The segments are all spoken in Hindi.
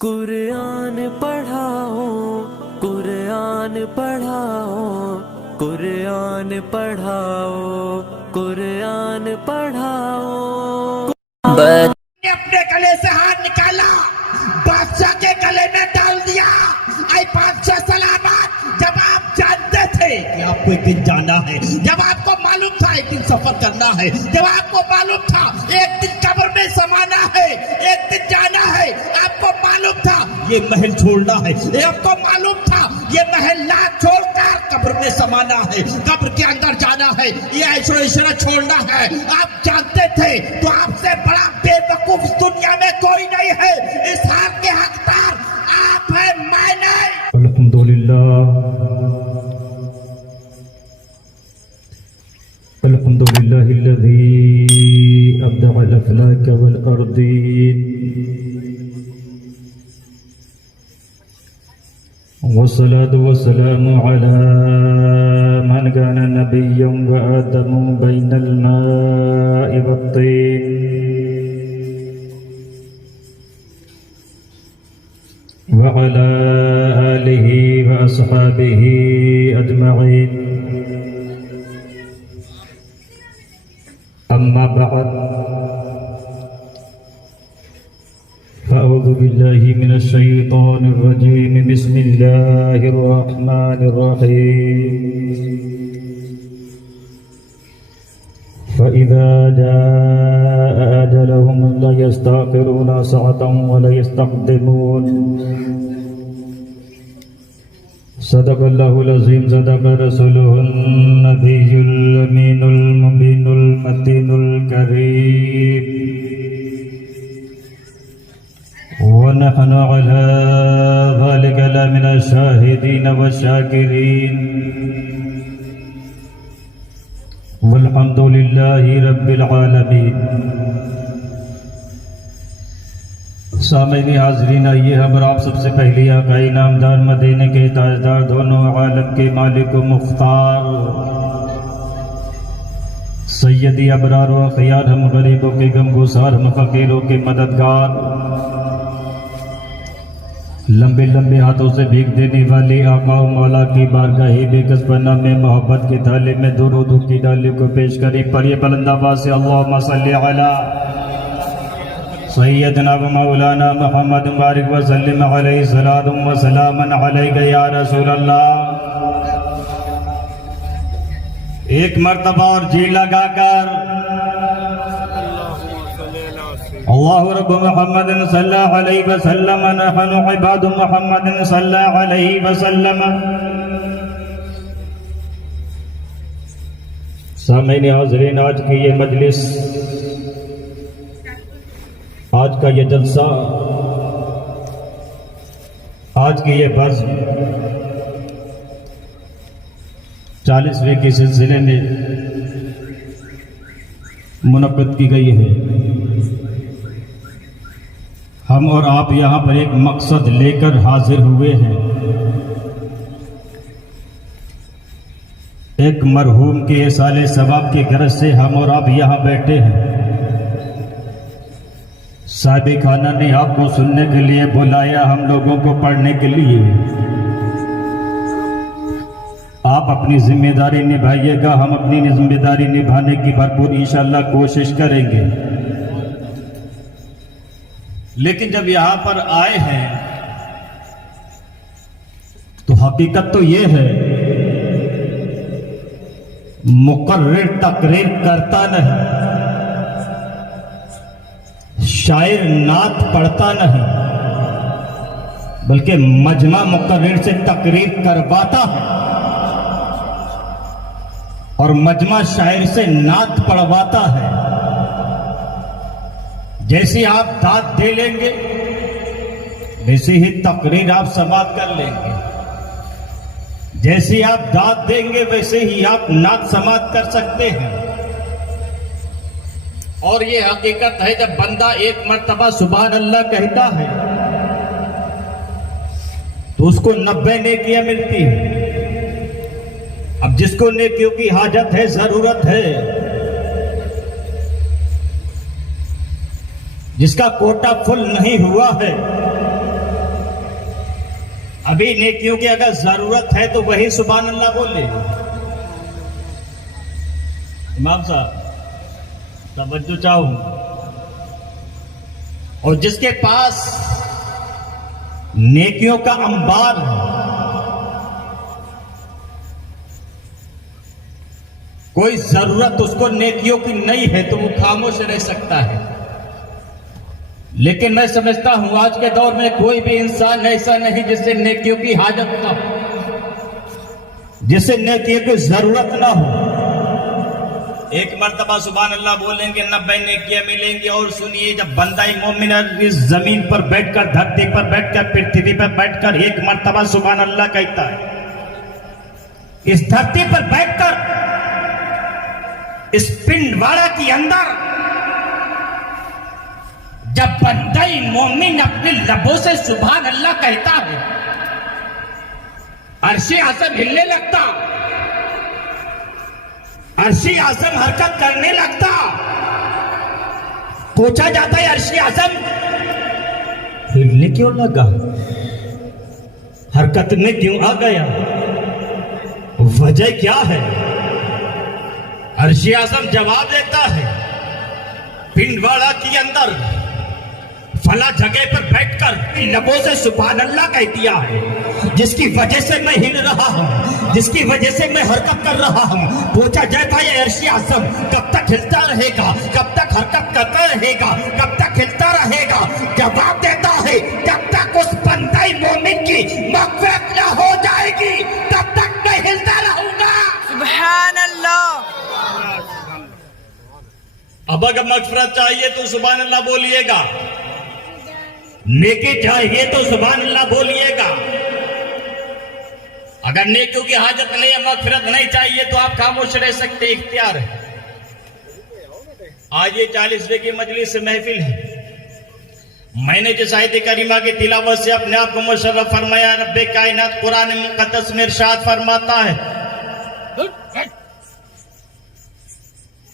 कुरान पढ़ाओ, कुरान पढ़ाओ, कुरान पढ़ाओ, कुरान पढ़ाओ। ने अपने गले से हाथ निकाला, बादशाह के गले में डाल दिया। आई बादशाह सलामत। जब आप जानते थे कि आपको एक दिन जाना है, जब आपको मालूम था एक दिन सफर करना है, जब आपको मालूम था एक दिन कब्र में समाना है, एक दिन जाना है, आपको मालूम था ये महल छोड़ना है, ये आपको मालूम था ये महल्ला छोड़कर कब्र में समाना है, कब्र के अंदर जाना है, ये ऐशो इशरत छोड़ना है, आप जानते थे तो आपसे बड़ा बेवकूफ इस दुनिया में कोई नहीं है। इस हाल के हकदार आप है, मैं नहीं। अल्हम्दुलिल्लाहिल्लज़ी अब्दअल अफ़लाक वल अर्दीन वस्सलातु वस्सलामु अला मन काना नबिय्यन व आदमु बैनल माइ वत्तीन व अला आलिहि व अस्हाबिहि अजमईन। अम्मा बअद फ़अऊज़ु बिल्लाहि मिनश शैतानिर रजीम। बिस्मिल्लाहिर रहमानिर रहीम। फ़इज़ा जाअ अजलुहुम ला यस्तअख़िरूना सअतन व ला यस्तक़दिमून। सदक़ल्लाहुल अज़ीम। सदक़ रसूलुहुन नबियुल अमीनुल मुबीनुल मतीनुल करीम। व नहनु अला ज़ालिका लमिनश शाहिदीन वश्शाकिरीन। वल्हम्दुलिल्लाहि रब्बिल आलमीन। सामईन हाज़रीन, आइए हम और आप सबसे पहले आक़ाए नामदार मदीने के ताजदार, दोनों आलम के मालिक व मुख्तार सैयदी अबरार व ख़ियार, हम गरीबों के गमगुसार, हम फ़कीरों के मददगार, लंबे लंबे हाथों से भीख देने वाले आका मौला की बारगाह बेकसपना में मोहब्बत के थाले में दुरूद की डाली को पेश करी। पढ़िए बुलंद आवाज़ से अल्लाहुम्मा सल्ली अला सैयदना व मौलाना मुहम्मद बारिक व सल्लिम अलैहि सलातु व सलामन अलैका या रसूल अल्लाह। एक मर्तबा और जी लगाकर अल्लाहु रब्बु मुहम्मदिन सल्लल्लाहु अलैहि वसल्लम नहनु इबादु मुहम्मदिन सल्लल्लाहु अलैहि वसल्लम। सामईन हाज़रीन, आज की ये मजलिस, आज का ये जलसा, आज की ये बज़्म 40वें के सिलसिले में मुनक़्क़िद की गई है। हम और आप यहाँ पर एक मकसद लेकर हाजिर हुए हैं। एक मरहूम के इसाले सवाब के गरज से हम और आप यहाँ बैठे हैं। साहिब खाना ने आपको सुनने के लिए बुलाया, हम लोगों को पढ़ने के लिए। आप अपनी जिम्मेदारी निभाइएगा, हम अपनी जिम्मेदारी निभाने की भरपूर इंशाअल्लाह कोशिश करेंगे। लेकिन जब यहाँ पर आए हैं तो हकीकत तो ये है, मुकर्रिर तकरीर करता नहीं, शायर नात पढ़ता नहीं, बल्कि मजमा मुकर्रिर से तकरीर करवाता है और मजमा शायर से नात पढ़वाता है। जैसे आप दाद दे लेंगे वैसे ही तकरीर आप समाप्त कर लेंगे, जैसे आप दाद देंगे वैसे ही आप नात समाप्त कर सकते हैं। और ये हकीकत है, जब बंदा एक मर्तबा सुभान अल्लाह कहता है तो उसको 90 नेकियां मिलती हैं। अब जिसको नेकियों की हाजत है, जरूरत है, जिसका कोटा फुल नहीं हुआ है, अभी नेकियों की अगर जरूरत है तो वही सुभान अल्लाह बोल ले। इमाम साहब तवज्जो चाहूं, और जिसके पास नेकियों का अंबार है, कोई जरूरत उसको नेकियों की नहीं है, तो वो खामोश रह सकता है। लेकिन मैं समझता हूं आज के दौर में कोई भी इंसान ऐसा नहीं जिससे नेकियों की हाजत ना हो, जिससे नेकियों की जरूरत ना हो। एक मर्तबा सुभान अल्लाह बोलेंगे 90 नेकियां मिलेंगी। और सुनिए, जब बंदा मोमिन इस जमीन पर बैठकर, धरती पर बैठकर, पृथ्वी पर बैठकर एक मर्तबा सुभान अल्लाह कहता है, इस धरती पर बैठकर इस पिंडवाड़ा के अंदर जब बंदा मोमिन अपने लबों से सुभान अल्लाह कहता है, अर्शी आज़म हिलने लगता, अर्शी आज़म हरकत करने लगता। पूछा जाता है अर्शी आज़म हिलने क्यों लगा, हरकत में क्यों आ गया, वजह क्या है? अर्शी आज़म जवाब देता है, पिंडवाड़ा के अंदर फला जगह पर बैठकर लबों से सुभान अल्लाह कह दिया है, जिसकी वजह से मैं हिल रहा हूं, जिसकी वजह से मैं हरकत कर रहा हूं। पूछा जाता है अर्शी आज़म कब तक हिलता रहेगा, कब तक हरकत करता रहेगा, कब तक हिलता रहेगा? जवाब देता है, जब तक उस बंदा मोमिन की मग़फ़िरत न हो जाएगी तब तक मैं हिलता रहूंगा। सुभान अल्लाह। अब अगर मग़फ़िरत चाहिए तो सुभान अल्लाह बोलिएगा, नेकी चाहिए तो सुभान अल्लाह बोलिएगा। अगर नेकियों की हाजत नहीं है, मग़फ़िरत नहीं चाहिए, तो आप खामोश रह सकते, इख्तियार है। आज ये 40वें की मजलिस से महफिल है। मैंने जिस आयत करीमा की तिलावत से अपने आप को मुशर्रफ फरमाया, रब्बे कायनात कुरान मुक़द्दस में इरशाद फरमाता है,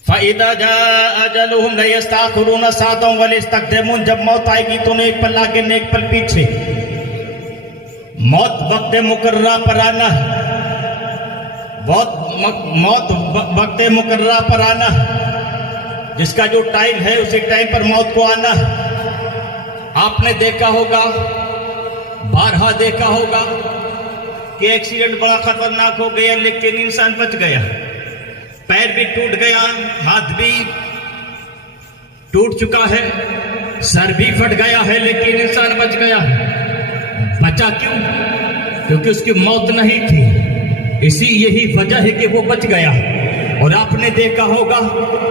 फ़इज़ा जाअ अजलुहुम ला यस्तअख़िरून साअतन व ला यस्तक़दिमून। जब मौत आएगी तो एक पल आगे न एक पल पीछे। मौत वक्त मुकर्ररा पर आना है, मौत वक्त मुकर्ररा पर आना है, जिसका जो टाइम है उसी टाइम पर मौत को आना है। आपने देखा होगा, बारहा देखा होगा कि एक्सीडेंट बड़ा खतरनाक हो गया, लेकिन इंसान बच गया। पैर भी टूट गया, हाथ भी टूट चुका है, सर भी फट गया है, लेकिन इंसान बच गया है। बचा क्यों? क्योंकि उसकी मौत नहीं थी, इसी यही वजह है कि वो बच गया। और आपने देखा होगा,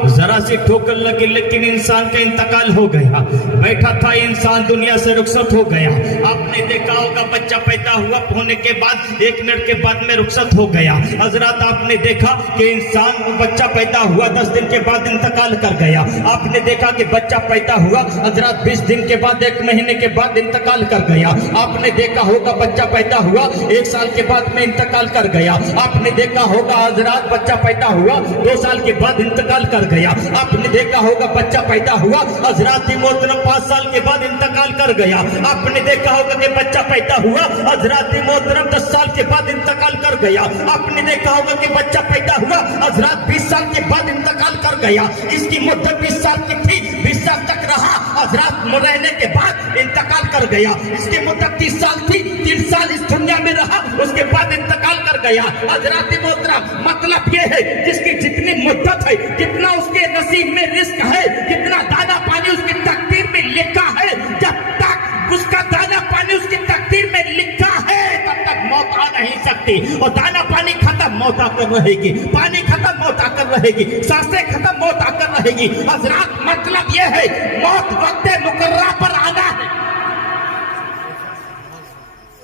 जरा सी ठोकर लगी लेकिन इंसान का इंतकाल हो गया। बैठा था इंसान, दुनिया से रुखसत हो गया। आपने देखा होगा, बच्चा पैदा हुआ होने के बाद 1 मिनट के बाद में रुखसत हो गया। हजरत आपने देखा कि इंसान बच्चा पैदा हुआ 10 दिन के बाद इंतकाल कर गया। आपने देखा कि बच्चा पैदा हुआ हजरत 20 दिन के बाद, 1 महीने के बाद इंतकाल कर गया। आपने देखा होगा, बच्चा पैदा हुआ 1 साल के बाद में इंतकाल कर गया। आपने देखा होगा हजरत, बच्चा पैदा हुआ 2 साल के बाद इंतकाल कर गया। आपने देखा होगा, बच्चा पैदा हुआ हजरत मोहतरम 5 साल के बाद इंतकाल कर गया। आपने देखा होगा कि बच्चा पैदा हुआ हजरत मोहतरम 10 साल के बाद इंतकाल कर गया। आपने देखा होगा कि बच्चा पैदा हुआ हजरत 20 साल के बाद इंतकाल कर गया। इसकी मुद्दत 20 साल की थी, 20 साल तक रहा, हजरत रहने के बाद इंतकाल कर गया। इसकी मुद्दत 30 साल थी, 3 साल इस दुनिया में रहा, उसके बाद इंतकाल कर गया। हजरत मोहतरम मतलब ये है, जिसकी जितनी मुद्दत है, जितना उसके नसीब में रिस्क है, जितना दाना पानी उसकी तकदीर में लिखा है, जब तक उसका दाना पानी उसकी तकदीर में लिखा है तब तक मौत आ नहीं सकती। और दाना पानी खत्म, मौत आकर रहेगी, पानी खत्म, मौत आकर रहेगी, सांसें खत्म, मौत आकर रहेगी। हजरत मतलब यह है, मौत वक्त मुकर्ररा पर आना है।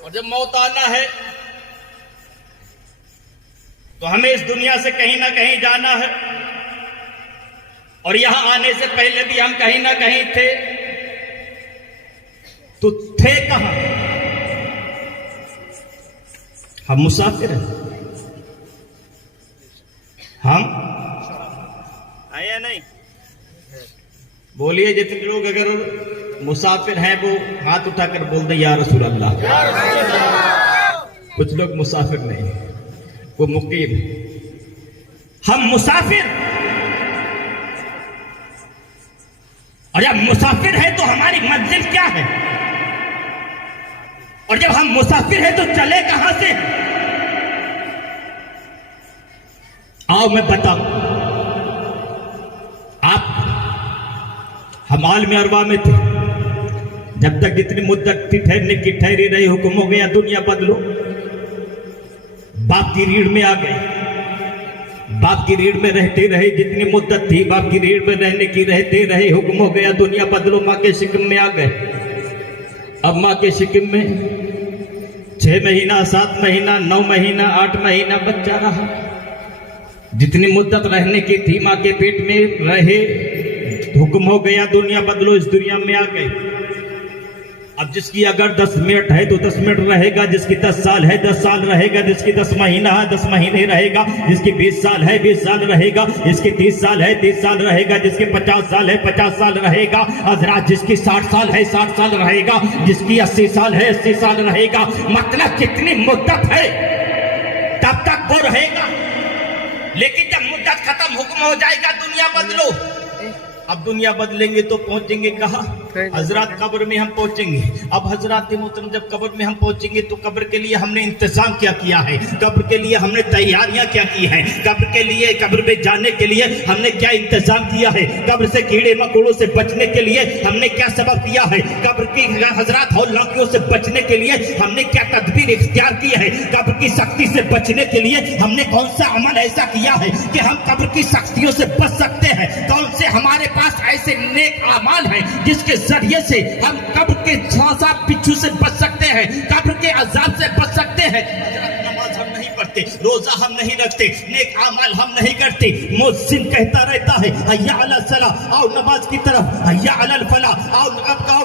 और जब मौत आना है तो हमें इस दुनिया से कहीं ना कहीं जाना है। और यहां आने से पहले भी हम कहीं ना कहीं थे, तो थे कहां? हम मुसाफिर हैं। हम आए या नहीं? बोलिए, जितने लोग अगर मुसाफिर हैं वो हाथ उठाकर बोल दे या रसूल अल्लाह। कुछ लोग मुसाफिर नहीं, वो मुकीम। हम मुसाफिर, और जब मुसाफिर है तो हमारी मंजिल क्या है? और जब हम मुसाफिर हैं तो चले कहां से? आओ मैं बताऊं। आप हम आलम अरवा में थे, जब तक इतनी मुद्दत थी ठहरने की ठहरी रही, हुक्म हो गया दुनिया बदलो। बाप की रीढ़ में आ गए, बाप की रीढ़ में रहते रहे, जितनी मुद्दत थी बाप की रीढ़ में रहने की रहते रहे, हुक्म हो गया दुनिया बदलो। माँ के शिकम में आ गए। अब माँ के शिकम में 6 महीना, 7 महीना, 9 महीना, 8 महीना बच्चा रहा। जितनी मुद्दत रहने की थी माँ के पेट में रहे, हुक्म हो गया दुनिया बदलो, इस दुनिया में आ गए। अब जिसकी अगर 10 मिनट है तो 10 मिनट रहेगा, जिसकी 10 साल है 10 साल रहेगा, जिसकी 10 महीना है 10 महीने रहेगा, जिसकी 20 साल है 20 साल रहेगा, जिसकी 30 साल है 30 साल रहेगा, जिसके 50 साल है 50 साल रहेगा। हजरात जिसकी 60 साल है 60 साल रहेगा, जिसकी 80 साल है 80 साल रहेगा। मतलब कितनी मुद्दत है तब तक वो रहेगा, लेकिन जब मुद्दत खत्म हुक्म हो जाएगा दुनिया बदलो। अब दुनिया बदलेंगे तो पहुंचेंगे कहाँ? हजरत कब्र में हम पहुंचेंगे। अब हजरत मोहतरम जब कब्र में हम पहुंचेंगे तो कब्र के लिए हमने इंतजाम क्या किया है, कब्र के लिए हमने तैयारियां क्या की हैं, कब्र के लिए, कब्र में जाने के लिए हमने क्या इंतजाम किया है, कब्र से कीड़े मकोड़ों से बचने के लिए हमने क्या सबब किया है, कब्र की हजरत हौलनाकियों से बचने के लिए हमने क्या तदबीर इख्तियार की है, कब्र की सख्ती से बचने के लिए हमने कौन सा अमल ऐसा किया है कि हम कब्र की सख्तियों से बच सकते हैं, कौन से हमारे पास ऐसे नेक अमाल हैं जिसके जरिए से हम कब्र के सांप बिच्छू से बच सकते हैं, कब्र के अजाब से बच सकते हैं। नमाज हम नहीं पढ़ते, रोजा हम नहीं रखते, नेक अमाल हम नहीं करते। मुअज्जिन कहता रहता है हय्या अलल सलाह, आओ नमाज की तरफ, हय्या अलल फलाह, आओ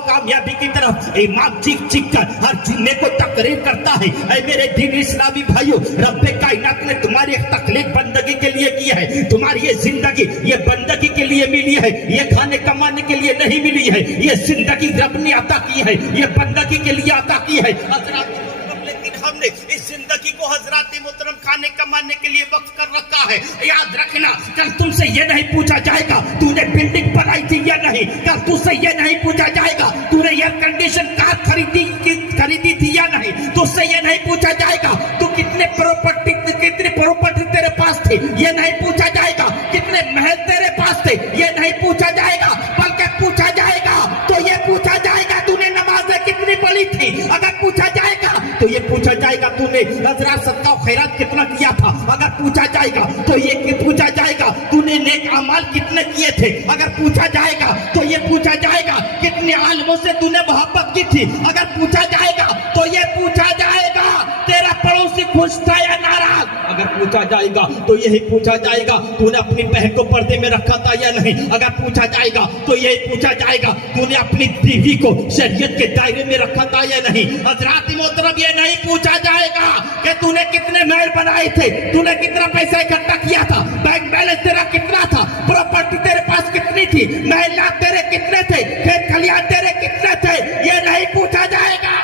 कामयाबी की तरफ। इमाम चीख चीख कर हर जुम्मे को तकरीर करता है, ऐ मेरे दीन इस्लामी भाइयों, रब्बे कायनात ने तुम्हारी एक तकलीफ बंदगी के लिए की है, तुम्हारी ये जिंदगी ये बंदगी के लिए मिली है, ये खाने कमाने के लिए नहीं मिली है, ये जिंदगी रब ने अता की है, ये बंदगी के लिए अता की है। हजरत लेकिन हमने इस जिंदगी को हजरत मोहतरम खाने कमाने के लिए वक्त कर रखा है। याद रखना, कल तुमसे ये नहीं पूछा जाएगा तूने बिल्डिंग बनाई थी या नहीं, कल तुझसे ये नहीं पूछा जाएगा तूने एयर कंडीशन कार खरीदी थी या नहीं, तुझसे ये नहीं पूछा जाएगा तू कितनी प्रॉपर्टी तेरे पास थी, ये नहीं पूछा जाएगा कितने महल तेरे पास थे, ये नहीं पूछा जाएगा, बल्कि पूछा जाएगा तो ये पूछा जाएगा तूने नमाजें कितनी पढ़ी थी, अगर पूछा जाएगा तो ये पूछा जाएगा तूने हजरत सदका खैरात कितना किया था, अगर पूछा जाएगा तो ये पूछा जाएगा तूने नेक अमाल कितने किए थे, अगर पूछा जाएगा तो ये पूछा जाएगा कितने आलिमों से तूने मोहब्बत की थी, अगर पूछा जाएगा तो ये पूछा जाएगा तेरा पड़ोसी खुश था या नाराज, अगर पूछा जाएगा तो यही पूछा जाएगा तूने अपनी बहन को पर्दे में रखा था या नहीं, अगर पूछा जाएगा तो यही पूछा जाएगा तूने अपनी बीवी को शरीयत के दायरे में रखा था या नहीं। हजरत मोहतरम ये नहीं पूछा जाएगा कि तूने कितने महल बनाए थे, तूने कितना पैसा इकट्ठा किया था, बैंक बैलेंस तेरा कितना था, प्रॉपर्टी तेरे पास कितनी थी, महल तेरे कितने थे, खेत खलियान तेरे कितने थे, ये नहीं पूछा जाएगा,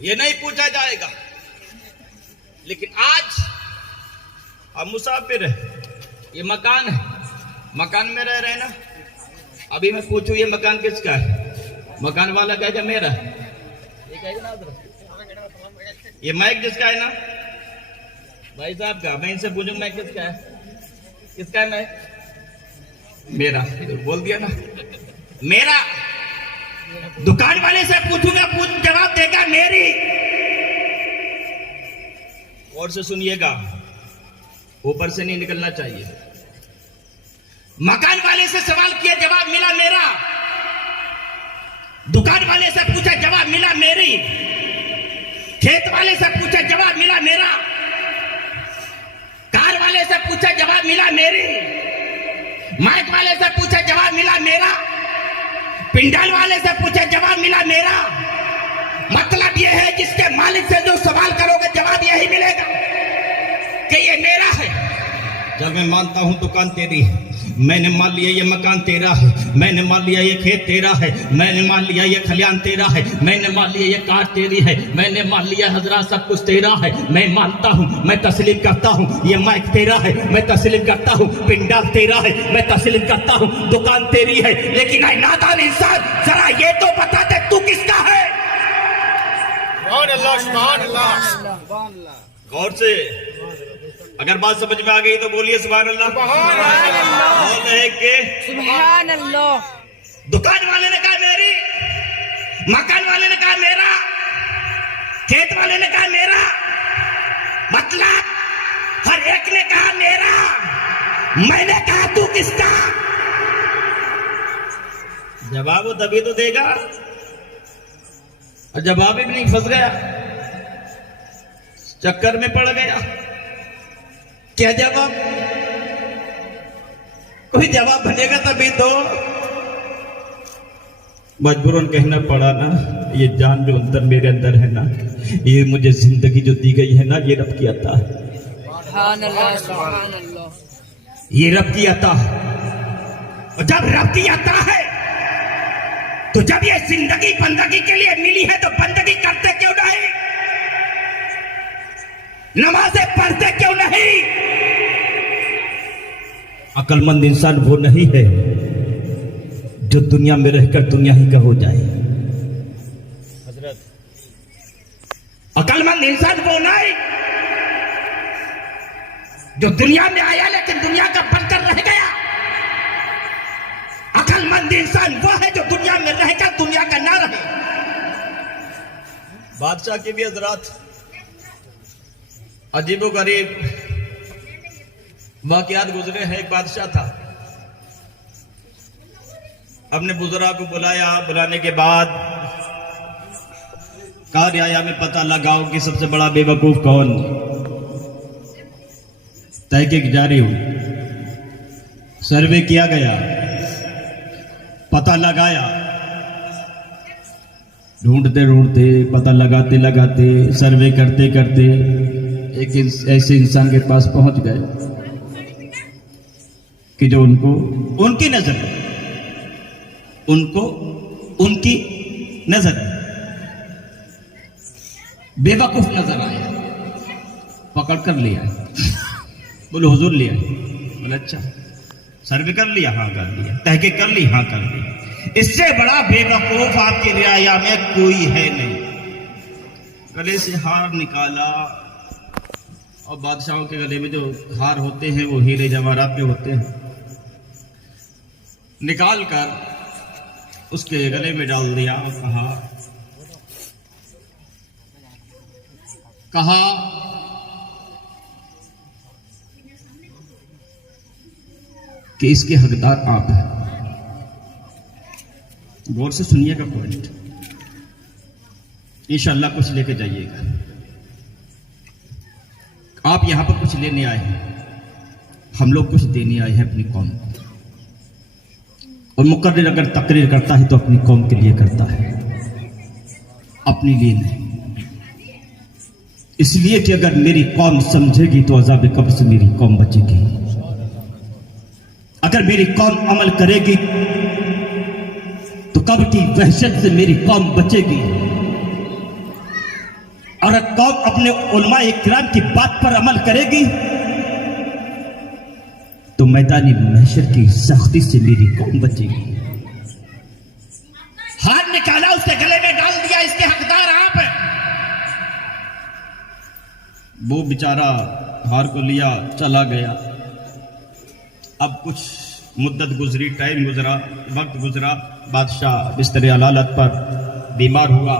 ये नहीं पूछा जाएगा। लेकिन आज हम मुसाफिर है, ये मकान है, मकान में रह रहे ना। अभी मैं पूछूं ये मकान किसका है, मकान वाला कहेगा मेरा, ये कहेगा ना ये माइक जिसका है ना भाई साहब का, मैं इनसे पूछूं मैं किसका है, किसका है माइक, मेरा, बोल दिया ना मेरा। दुकान वाले से पूछूंगा जवाब देगा मेरी। और से सुनिएगा, ऊपर से नहीं निकलना चाहिए। मकान वाले से सवाल किया जवाब मिला मेरा, दुकान वाले से पूछा जवाब मिला मेरी, खेत वाले से पूछा जवाब मिला मेरा, कार वाले से पूछा जवाब मिला मेरी, माइक वाले से पूछा जवाब मिला मेरा, पिंडाल वाले से पूछा जवाब मिला मेरा। मतलब यह है जिसके मालिक से जो सवाल करोगे जवाब यही मिलेगा कि ये मेरा है। जब मैं मानता हूं दुकान तेरी है, मैंने मान लिया ये मकान तेरा है, मैंने मान लिया ये खेत तेरा है, मैंने मान लिया ये खलियान तेरा है, मैंने मान लिया ये कार तेरी है, मैंने मान लिया हजरत सब कुछ तेरा है। मैं मानता हूँ, मैं तस्लीम करता हूँ, ये माइक तेरा है, मैं तस्लीम करता हूँ, पिंडाल तेरा है, मैं तस्लीम करता हूँ, दुकान तेरी है। लेकिन आई नादान इंसान, जरा ये तो बता दे तू किसका है? गौर से अगर बात समझ में आ गई तो बोलिए सुभान अल्लाह। सुभान अल्लाह। दुकान वाले ने कहा मेरी, मकान वाले ने कहा मेरा, खेत वाले ने कहा मेरा, मतलब हर एक ने कहा मेरा। मैंने कहा तू किसका? जवाब वो तभी तो देगा, और जवाब भी नहीं, फंस गया, चक्कर में पड़ गया। क्या जवाब? कोई जवाब बनेगा तभी तो। मजबूरन कहना पड़ा ना, ये जान जो अंदर मेरे अंदर है ना, ये मुझे जिंदगी जो दी गई है ना, ये रब की अता है। सुभान अल्लाह, सुभान अल्लाह। ये रब की अता है। और जब रब की अता है तो जब ये जिंदगी बंदगी के लिए मिली है तो बंदगी करते क्यों नहीं? नमाजें पढ़ते क्यों नहीं? अक्लमंद इंसान वो नहीं है जो दुनिया में रहकर दुनिया ही का हो जाए। अक्लमंद इंसान वो नहीं जो दुनिया में आया लेकिन दुनिया का बनकर रह गया। अक्लमंद इंसान वो है जो दुनिया में रहकर दुनिया का ना रहे। बादशाह के भी हजरात अजीबो गरीब वाकयात गुजरे हैं। एक बादशाह था, अपने बुजुर्ग को बुलाया, बुलाने के बाद कार्यालय में पता लगाओ कि सबसे बड़ा बेवकूफ कौन। तहकीक जारी हुई, सर्वे किया गया, पता लगाया, ढूंढते ढूंढते, पता लगाते लगाते, सर्वे करते करते एक ऐसे इंसान के पास पहुंच गए कि जो उनको उनकी नजर उनकी नजर बेवकूफ नजर आया। पकड़ कर लिया, बोले हुजूर लिया। बोले अच्छा, सर्वे कर लिया? हाँ कर लिया। तहकीक कर ली? हाँ कर ली। इससे बड़ा बेवकूफ आपकी रियाया में कोई है नहीं। गले से हार निकाला, और बादशाहों के गले में जो हार होते हैं वो हीरे जवाहरात के होते हैं, निकाल कर उसके गले में डाल दिया और कहा कि इसके हकदार आप हैं। गौर से सुनिएगा पॉइंट, इंशाअल्लाह कुछ लेके जाइएगा। आप यहां पर कुछ लेने आए हैं, हम लोग कुछ देने आए हैं अपनी कौम को। और मुकर्रिर अगर तकरीर करता है तो अपनी कौम के लिए करता है, अपने लिए नहीं। इसलिए कि अगर मेरी कौम समझेगी तो अज़ाब कब्र से मेरी कौम बचेगी। अगर मेरी कौम अमल करेगी तो कब्र की वहशत से मेरी कौम बचेगी। और अगर कौम अपने उलमाए किराम की बात पर अमल करेगी तो मैदानी महशर की सख्ती से मेरी कौम बचेगी। हाथ निकाला, उसके गले में डाल दिया, इसके हकदार आप हैं। वो बेचारा हार को लिया, चला गया। अब कुछ मुद्दत गुजरी, टाइम गुजरा, वक्त गुजरा, बादशाह बिस्तर अलालत पर बीमार हुआ।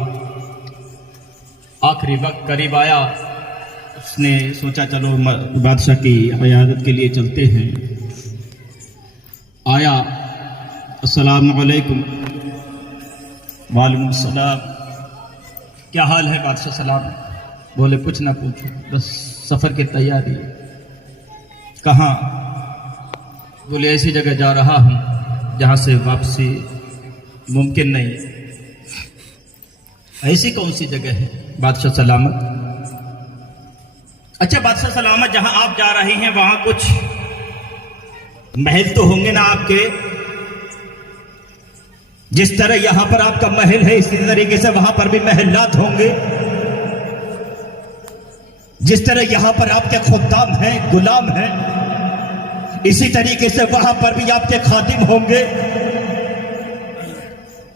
आखिरी वक्त करीब आया, उसने सोचा चलो बादशाह की इयादत के लिए चलते हैं। आया, अस्सलामु अलैकुम। वालेकुम सलाम। क्या हाल है बादशाह? सलाम। बोले कुछ ना पूछो, बस सफर की तैयारी। कहाँ? बोले ऐसी जगह जा रहा हूं जहां से वापसी मुमकिन नहीं है। ऐसी कौन सी जगह है? बादशाह सलामत। अच्छा बादशाह सलामत, जहां आप जा रहे हैं वहां कुछ महल तो होंगे ना आपके, जिस तरह यहां पर आपका महल है इसी तरीके से वहां पर भी महलात होंगे। जिस तरह यहां पर आपके खुद्दाम हैं, गुलाम हैं, इसी तरीके से वहां पर भी आपके खादिम होंगे।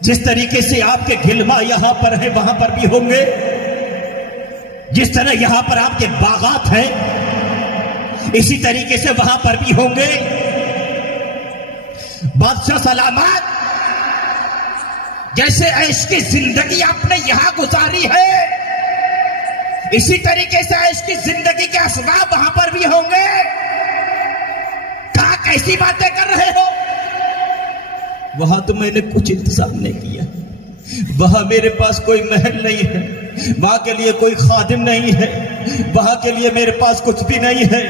जिस तरीके से आपके गिलमा यहां पर है वहां पर भी होंगे। जिस तरह यहां पर आपके बागात हैं इसी तरीके से वहां पर भी होंगे। बादशाह सलामत, जैसे ऐश की जिंदगी आपने यहां गुजारी है इसी तरीके से ऐश की जिंदगी के असबाब वहां पर भी होंगे। कहा कैसी बातें कर रहे हो? वहां तो मैंने कुछ इंतजाम नहीं किया, वहां मेरे पास कोई महल नहीं है, वहां के लिए कोई खादिम नहीं है, वहां के लिए मेरे पास कुछ भी नहीं है।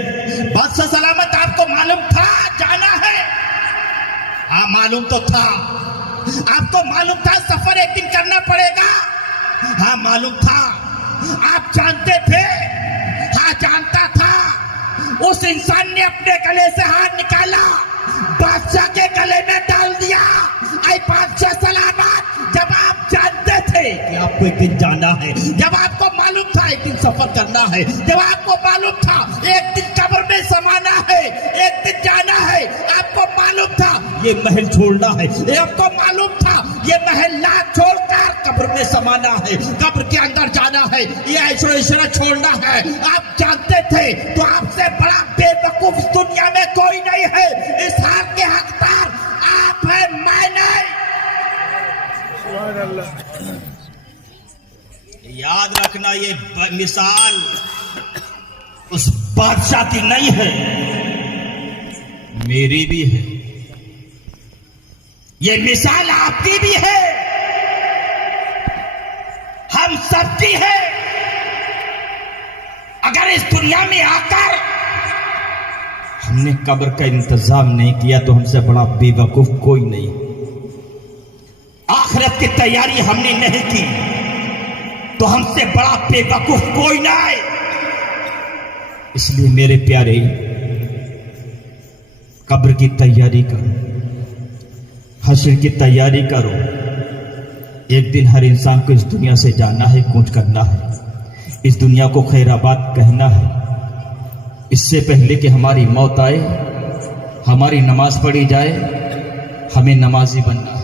बादशाह सलामत, आपको मालूम था जाना है? हाँ मालूम तो था। आपको मालूम था सफर एक दिन करना पड़ेगा? हाँ मालूम था। आप जानते थे? हाँ जानता था। उस इंसान ने अपने गले से हाथ निकाला, बादशाह के गले में डाल दिया। आई बादशाह सलामत, जब आप जानते थे कि आपको एक दिन जाना है, जब आपको मालूम था एक दिन सफर करना है, जब आपको मालूम था एक दिन कब्र में समाना है, एक दिन जाना है, आपको मालूम था ये महल छोड़ना है, ये आपको मालूम था ये महल ना छोड़कर कब्र में समाना है, कब्र के अंदर जाना है, ये ऐश्वर्य छोड़ना है। आप जानते थे तो आपसे बड़ा बेवकूफ दुनिया में कोई नहीं है। इस हाल के हकदार आप है, मैं नहीं। याद रखना ये मिसाल उस बादशाह की नहीं है, मेरी भी है। ये मिसाल आपकी भी है, हम सबकी है। अगर इस दुनिया में आकर हमने कब्र का इंतजाम नहीं किया तो हमसे बड़ा बेवकूफ कोई नहीं। आखिरत की तैयारी हमने नहीं की तो हमसे बड़ा बेवकूफ कोई नहीं। इसलिए मेरे प्यारे, कब्र की तैयारी करो, हश्र की तैयारी करो। एक दिन हर इंसान को इस दुनिया से जाना है, कूच करना है, इस दुनिया को खैराबाद कहना है। इससे पहले कि हमारी मौत आए, हमारी नमाज पढ़ी जाए, हमें नमाजी बनना है।